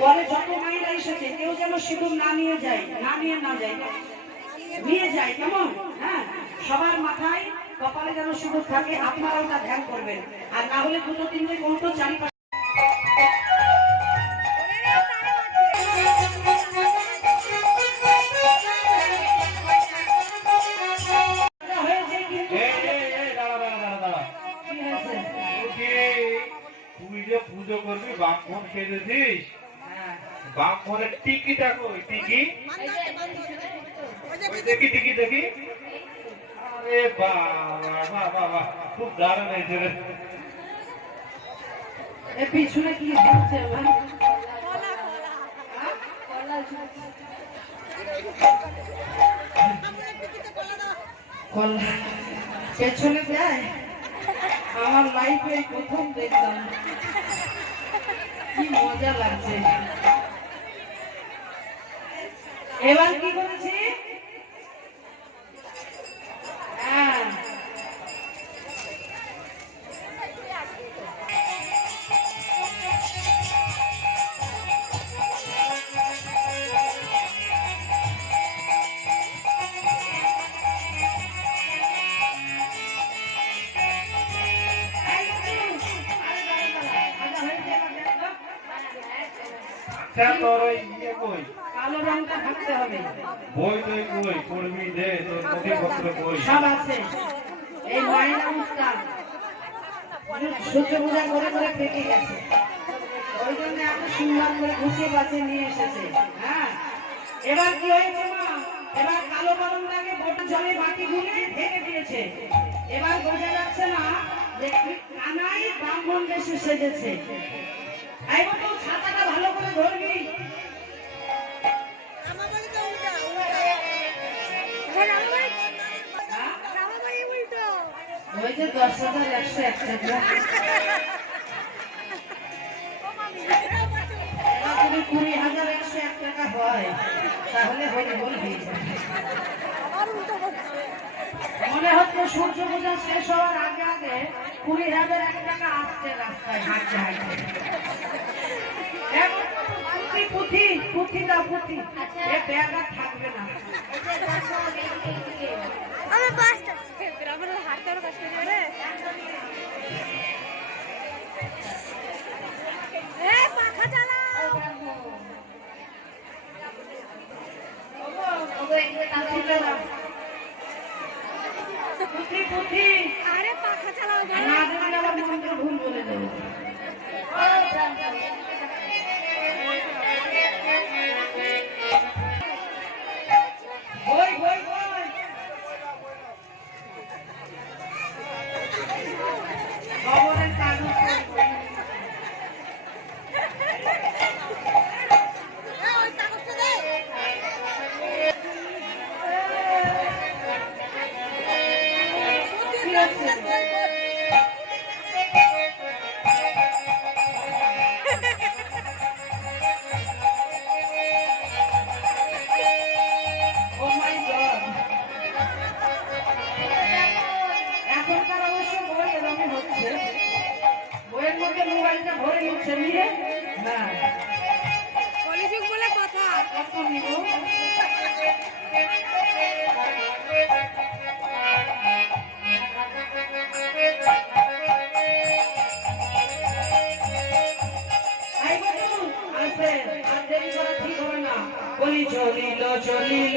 পরে যত মায়েরা এসেছে, কেউ যেন সিঁদুর না নিয়ে যায়, না নিয়ে না যায়। নিয়ে যায়, কেমন? হ্যাঁ? সবার মাথায় কপালে যেন সিঁদুর থাকে আপনারা ওটা ধ্যান করবেন। আর না হলে দুটো তিনটে কৌটো চারিপাশে পুজো করবি হ্যাঁ। বামফোনের টিকিটা কই? টিকি? দেখি টিকি দেখি। আরে বাবা বাবা বাবা খুব দারুণ হয়েছে রে। এ পিছনে কি ঝুলছে আমার? কলা পেছনে দেয় আমার লাইফে প্রথম দেখলাম। কি মজা লাগছে। এবার কি করেছি? নিয়ে এসেছে। হ্যাঁ? এবার কি হয়েছে মা? এবার কালো কলমটাকে বোটা জলে বাটি গুলে ঢেকে দিয়েছে। এবার বোঝা যাচ্ছে না যে কানাই ব্রাহ্মণ দেশে সেজেছে। এই মতো ছাতাটা ভালো করে ধরবি। হ্যাঁ? ওই যে দশ হাজার একশো এক যদি কুড়ি হাজার একশো এক টাকা হয় তাহলে হলে বল হয়ে যাবে। মনে হচ্ছে সূর্য পূজা শেষ হওয়ার আগে আগে কুড়ি হাজার এক টাকা আসছে রাস্তায় হাঁটতে হাঁটতে। পুঁথি পুঁথি পুঁথি দাও পুঁথি। এ ব্যাগ আর থাকবে না। আমার বাসটা আমার হাঁটতে কষ্ট হয়ে যাবে এ পাখা চালাও পুঁথিটা দাও। পুঁথি পুঁথি আরে পাখা চালাও গো মধ্যে মোবাইলটা ভরে নিচ্ছে নিয়ে না। কলিযুগ বলে কথা। কত নিব। আই বাবু, আসে, আর দেরি করা ঠিক হবে না। বলি চলিল চলিল।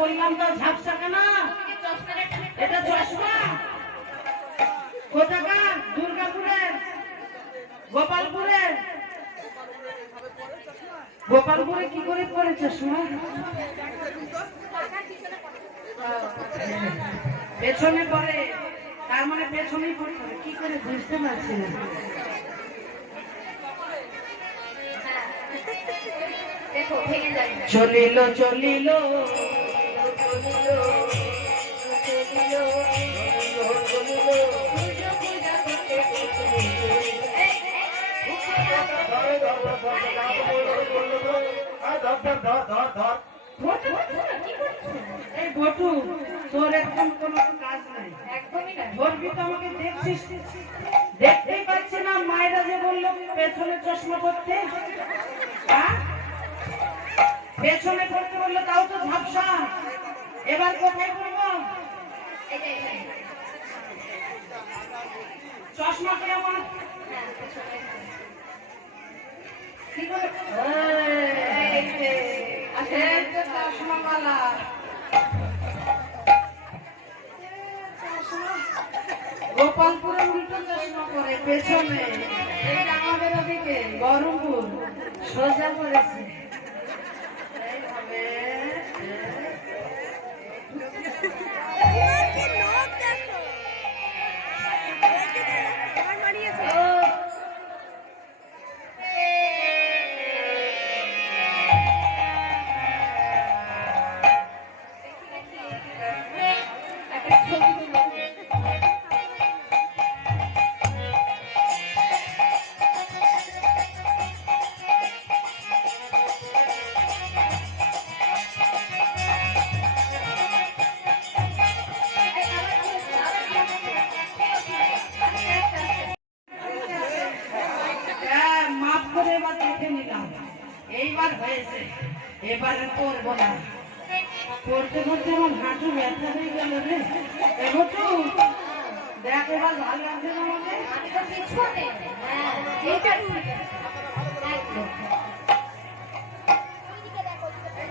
তো ঝাপসা কেন? এটা চশমা? কোথাকার? দুর্গাপুরের? গোপালপুরের? গোপালপুরে কি করে পরে চশমা পেছনে পরে তার মানে পেছনেই পড়তে হবে। কি করে বুঝতে পারছি না। চলিল চলিল। দেখতেই পাচ্ছি না মায়েরা যে বলল পেছনে চশমা হ্যাঁ? পেছনে পড়তে বলল তাও তো ঝাপসা এবার কোথায় এটা চশমা কে আমার? কি করে এই যে, এই যে চশমাওয়ালা। গোপালপুরে উল্টো চশমা পরে পেছনে। আমাদের ওদিকে বহরমপুর। সোজা করেছে এইবার হয়েছে। এবার করব না। করতে করতে আমার হাঁটু ব্যথা হয়ে গেল রে। এবটু দেখ, এবার ভালো লাগছে না আমাকে তো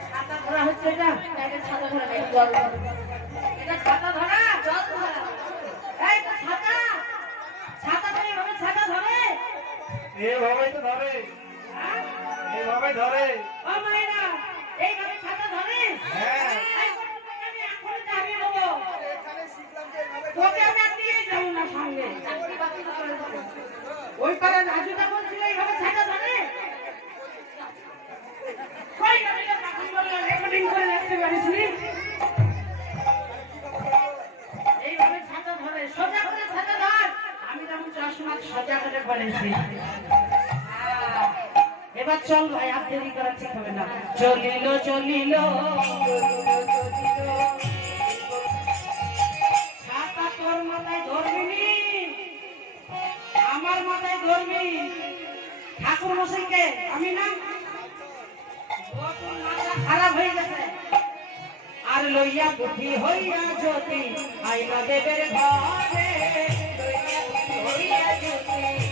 ছাতা ধরা হচ্ছে এটা? ছাতা ধরে ছাতা ধরা তো ছাতা। ছাতা ধরে, এভাবে ছাতা ধরে। এভাবেই তো ধরে? এভাবে ধরে। ও মায়েরা এইভাবে ছাতা ধরে? হ্যাঁ। এই বটুটাকে আমি এখনই দাঁড়িয়ে নেব তোকে আমি নিয়ে যাব না সঙ্গে চাকরি বাকরি করে ওই পাড়ার রাজুটা বলছিল এইভাবে ছাতা ধরে? কই আমি তো তখন বললাম রেকর্ডিং করে রাখতে পারিস নি এইভাবে ছাতা ধরে সোজা করে ছাতা ধর। আমি তখন চশমা সোজা করে আহ, এবার চল ভাই, আর দেরি করা ঠিক হবে না। চলিল চলিল। আমার মাথায় ধরবি? ঠাকুর মশাইকে, আমি না? খারাপ হয়ে গেছে। আর লইয়া বুদ্ধি হইয়া জ্যোতি, আইবা দেবের ঘরে। লইয়া হইয়া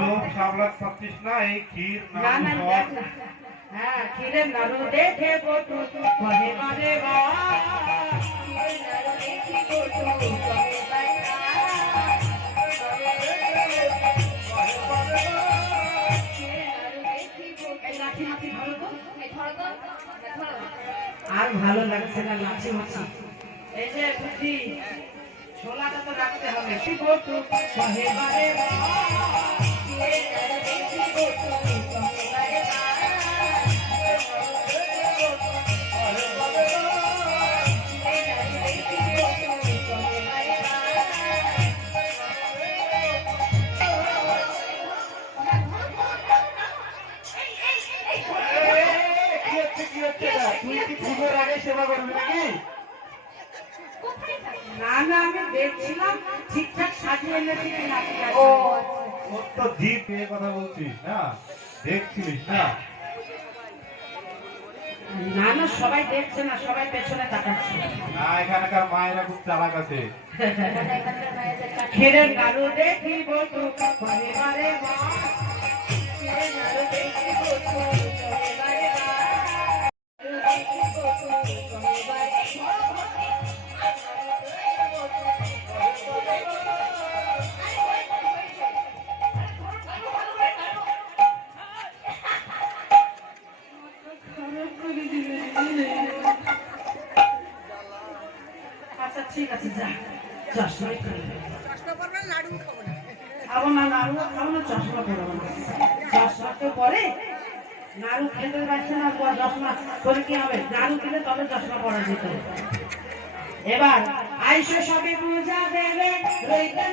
লোক না এই ক্ষীর দেখ হ্যাঁ খিরে নাড়ু দেখে বটু আর ভালো লাগছে না লাঠি মাছি এই যে বুদ্ধি। তুই কি পুজোর আগে সেবা করবি নাকি না না আমি দেখছিলাম ঠিকঠাক সাজিয়ে এনেছি ও তোর তো নিয়ে কথা বলছিস না? দেখছিলিস না? না না সবাই দেখছে না সবাই পেছনে তাকাচ্ছে। না এখানকার মায়েরা খুব চালাক আছে। ক্ষীরের নাড়ু দেখিব তো পরিবারে মা। আচ্ছা ঠিক আছে যা। চশমাই করে নে। খাব না নাড়ু খাব না চশমা পরবো না। চশমা তো পরে। নাড়ু খেতে পারছে না পর চশমা করে কি হবে? নাড়ু দিলে তবে চশমা পরা যেত। এবার আইসো সবে পূজা দেবে রইতে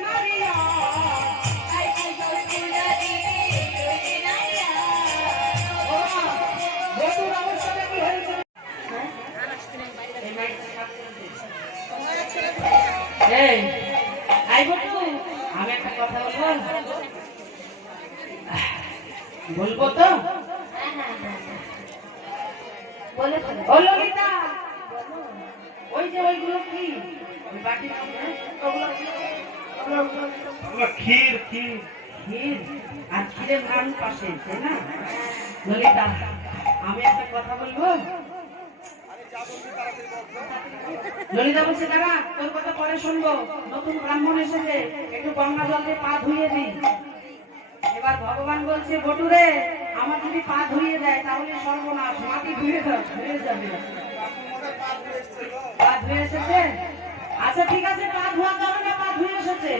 এই আই বটু আমি একটা কথা বলব? বলব তো? ও ললিতা ওই যে ওইগুলো কি? ওই বাটির মধ্যে ওগুলো কি? ওগুলো ওগুলো আমরা ক্ষীর ক্ষীর ক্ষীর আর ক্ষীরের নাম পাশে তাই না? ললিতা আমি একটা কথা বলব? ললিতা বলছে, দাঁড়া, তোর কথা পরে শুনব। নতুন ব্রাহ্মণ এসেছে। একটু গঙ্গা জল পা ধুইয়ে দিই এবার ভগবান বলছে, বটুরে, আমার যদি পা ধুইয়ে দেয়, তাহলে সর্বনাশ। মাটি ধুয়ে ধুয়ে যাবে। পা ধুয়ে এসেছে? আচ্ছা ঠিক আছে, পা ধোয়া কারণে ধুয়ে এসেছে।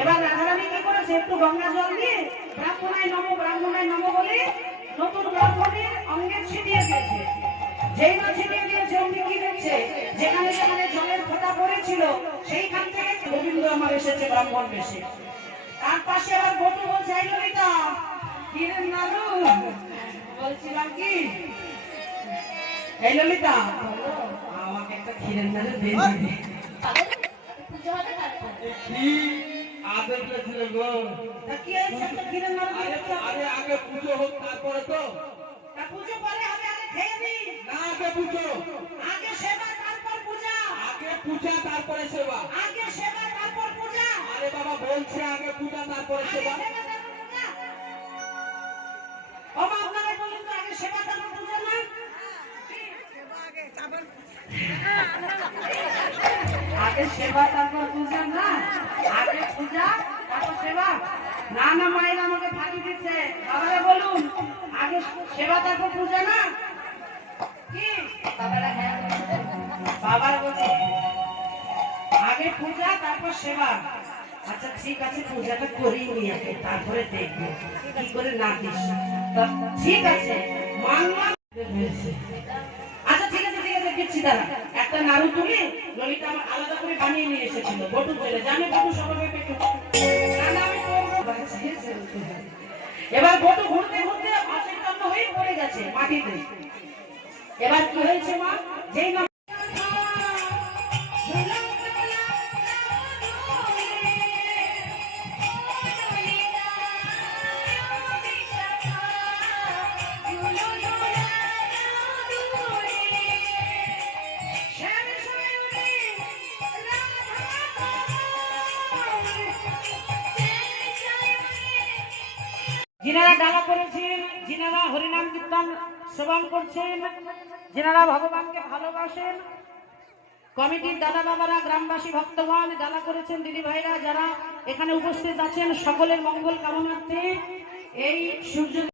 এবার রাধারানী কি করেছে? একটু গঙ্গা জল দিয়ে ব্রাহ্মণায় নম ব্রাহ্মণায় নম বলে নতুন ব্রাহ্মণের অঙ্গে ছিটিয়ে দিয়েছে। যেই কি দেখছে যেখানে যেখানে জলের ফোঁটা পড়েছিল সেইখান থেকে গোবিন্দ আমার এসেছে ব্রাহ্মণ বেশে। তার পাশে আবার বটু বলছে এই ললিতা কিরেন নাড়ু বলছিলাম কি? এই ললিতা আমাকে একটা ক্ষীরের নাড়ু দিয়ে দিবি পুজো হবে তারপর আগে ছিল গো? তা কি একটা আরে আগে পুজো হোক তারপরে তো। তা পুজো পরে হবে না। আগে পুজো। আগে সেবা তারপর পূজা। আগে পূজা তারপরে সেবা। আগে সেবা তারপর পূজা। আরে বাবা বলছে আগে পূজা তারপরে আগে সেবা। তারপর পূজা। আপনারা বলুন তো আগে সেবা তারপর পূজা না আগে সেবা তারপর পূজা না। আগে পূজা তারপর সেবা। না না মায়ের আমাকে ফাঁকি দিচ্ছে। বাবারা বলুন আগে সেবা তারপর পূজা না? আগে পূজা, তারপর সেবা। আচ্ছা ঠিক আছে পূজাটা করিয়ে নি তারপরে দেখব। কি করে না দিস? ঠিক আছে আচ্ছা একটা নাড়ু করে নিয়ে এসেছিল। এবার ঘুরতে ঘুরতে অচেতন্য হয়ে পড়ে গেছে মাটিতে। এবার কি হয়েছে মা কমিটির দাদা বাবারা গ্রামবাসী ভক্তগণ দাদা করেছেন দিদি ভাইরা, যারা এখানে উপস্থিত আছেন, সকলের মঙ্গল কামনার্থে এই সূর্য